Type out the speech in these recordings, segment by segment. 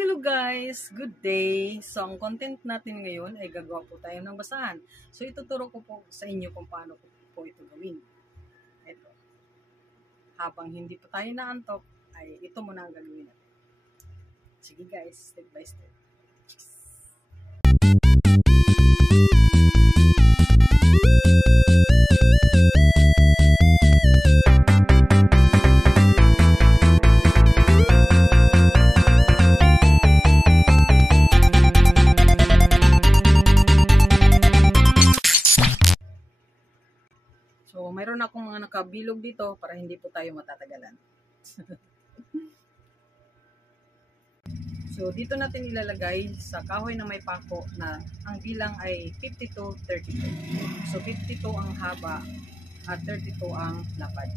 Hello guys! Good day! So, ang content natin ngayon ay gagawa po tayo ng basahan. So, ituturo ko po sa inyo kung paano po ito gawin. Ito. Habang hindi pa tayo naantok, ay ito muna ang gagawin natin. Sige guys, step by step. So, mayroon akong mga nakabilog dito para hindi po tayo matatagalan. So, dito natin ilalagay sa kahoy na may pako na ang bilang ay 50 to 32. So, 52 ang haba at 32 ang lapad.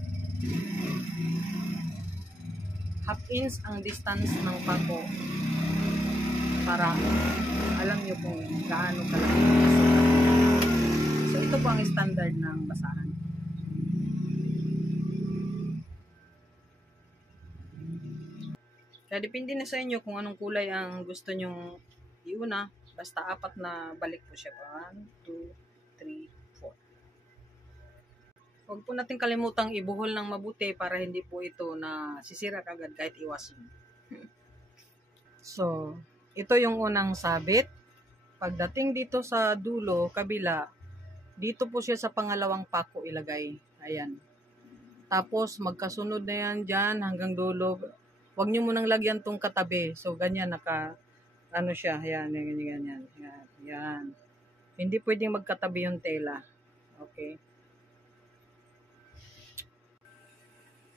Half inch ang distance ng pako para alam nyo kung gaano kalaki. So, ito po ang standard ng basahan. Kaya depende na sa inyo kung anong kulay ang gusto nyong iuna. Basta 4 na balik po siya. 1, 2, 3, 4. Huwag po natin kalimutang ibuhol ng mabuti para hindi po ito na sisira kagad kahit iwasin. So, ito yung unang sabit. Pagdating dito sa dulo, kabila, dito po siya sa pangalawang pako ilagay. Ayan. Tapos, magkasunod na yan dyan hanggang dulo. Huwag nyo munang lagyan tong katabi. So, ganyan, ano siya. Yan, ganyan. Yan. Hindi pwedeng magkatabi yung tela. Okay.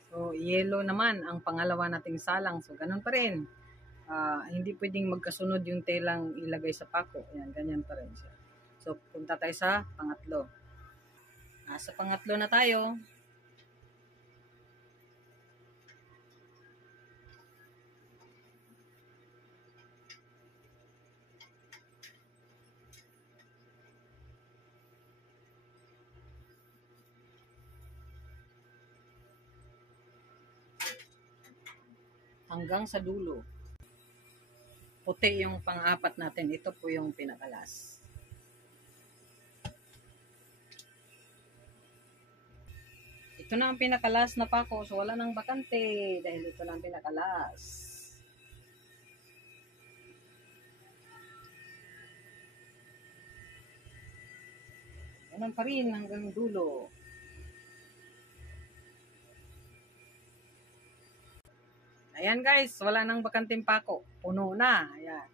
So, yellow naman ang pangalawa nating salang. So, ganun pa rin. Hindi pwedeng magkasunod yung telang ilagay sa pako. Yan, ganyan pa rin siya. So, punta tayo sa pangatlo. Sa pangatlo na tayo. Hanggang sa dulo. Puti yung pang-apat natin. Ito po yung pinakalas. Ito na ang pinakalas na pako. So, wala nang bakante. Dahil ito na ang pinakalas. Ganun pa rin hanggang dulo. Ayan guys, wala nang bakanting pako. Puno na. Ayan.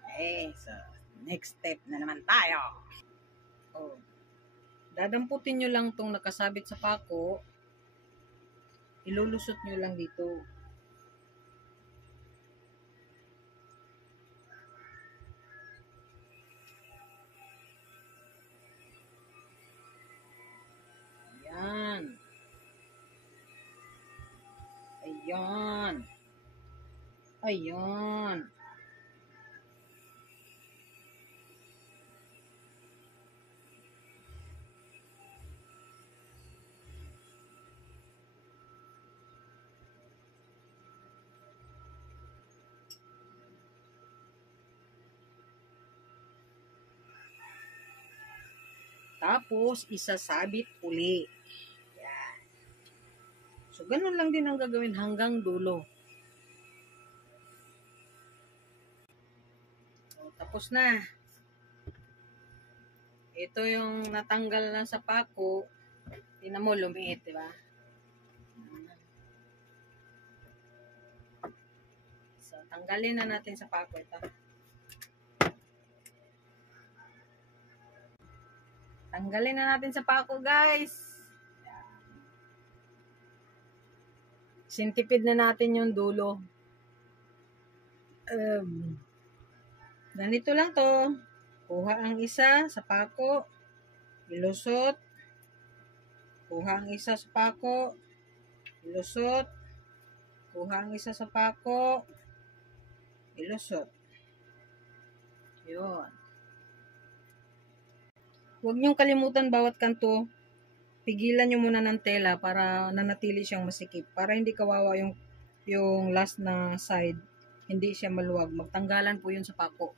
Okay, so next step na naman tayo. Dadamputin nyo lang tong nakasabit sa pako. Ilulusot nyo lang dito. Ayan. Ayan. Ayan. Tapos, isasabit uli. Ayan. So, ganun lang din ang gagawin hanggang dulo. Tapos na. Ito yung natanggal na sa pako. Tingnan mo, lumiit, di ba? So, tanggalin na natin sa pako ito. Tanggalin na natin sa pako, guys. Sintipid na natin yung dulo. Ganito lang to. Kuha ang isa sa pako. Ilusot. Kuha ang isa sa pako. Ilusot. Kuha ang isa sa pako. Ilusot. Yun. Huwag niyong kalimutan bawat kanto. Pigilan niyo muna ng tela para nanatili siyang masikip. Para hindi kawawa yung yung last na side, hindi siya maluwag. Magtanggalan po yun sa pako.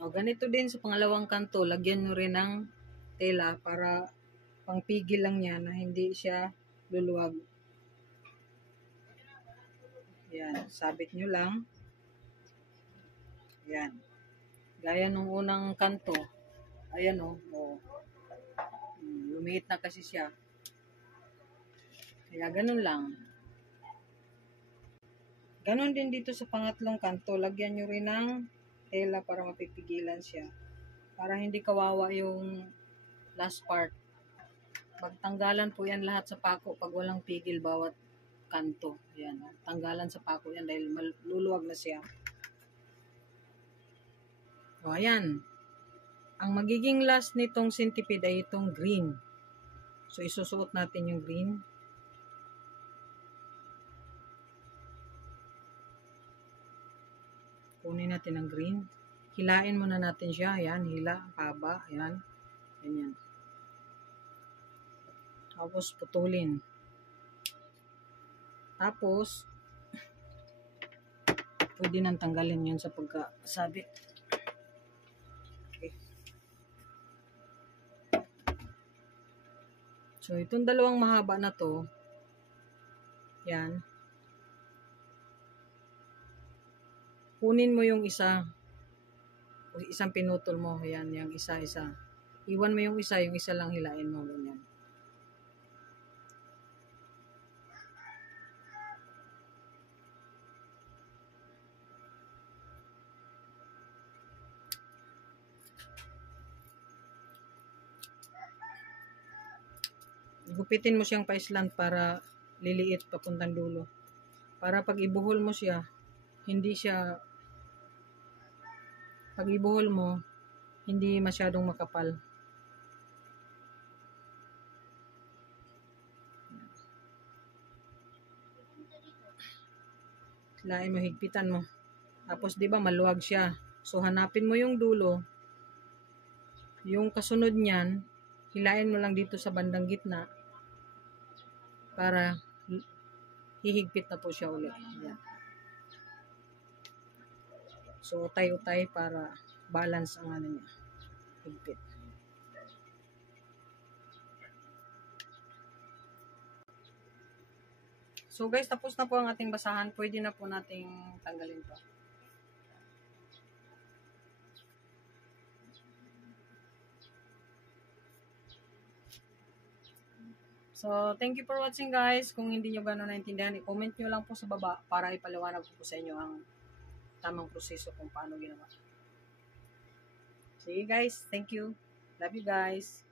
O, ganito din sa pangalawang kanto, lagyan nyo rin ng tela para pangpigil lang niya na hindi siya luluwag. Yan, sabit nyo lang. Yan. Gaya nung unang kanto. Ayan o. Lumiit na kasi siya. Kaya ganun lang. Ganun din dito sa pangatlong kanto. Lagyan nyo rin ng tela para mapipigilan siya. Para hindi kawawa yung last part. Magtanggalan po yan lahat sa pako pag walang pigil bawat kanto. Yan. Tanggalan sa pako yan dahil maluluwag na siya. O, ayan. Ang magiging last nitong centipede ay itong green. So, isusuot natin yung green. Kunin natin ang green. Hilain muna natin siya. Ayan, hila, haba. Ayan. Ganyan. Tapos, putulin. Tapos, pwede nang tanggalin yun sa pagkasabit. Okay. So, itong dalawang mahaba na to, yan. Kunin mo yung isa. Isang pinutol mo. Yan, yung isa-isa. Iwan mo yung isa lang hilain mo. Ganyan. Gupitin mo siyang paislant para liliit papuntang dulo. Para pag ibuhol mo siya, hindi siya, pag ibuhol mo, hindi masyadong makapal. Lain mo, higpitan mo. Tapos, di ba, maluwag siya. So, hanapin mo yung dulo. Yung kasunod niyan, hilain mo lang dito sa bandang gitna para hihigpit na po siya ulit. Yan. So, utay-utay para balance ang ano niya. Higpit. So, guys, tapos na po ang ating basahan. Pwede na po nating tanggalin to. So, thank you for watching, guys. Kung hindi nyo gano'n naintindihan, i-comment nyo lang po sa baba para ipaliwanag ko po sa inyo ang tamang proseso kung paano ginawa. Sige, guys. Thank you. Love you, guys.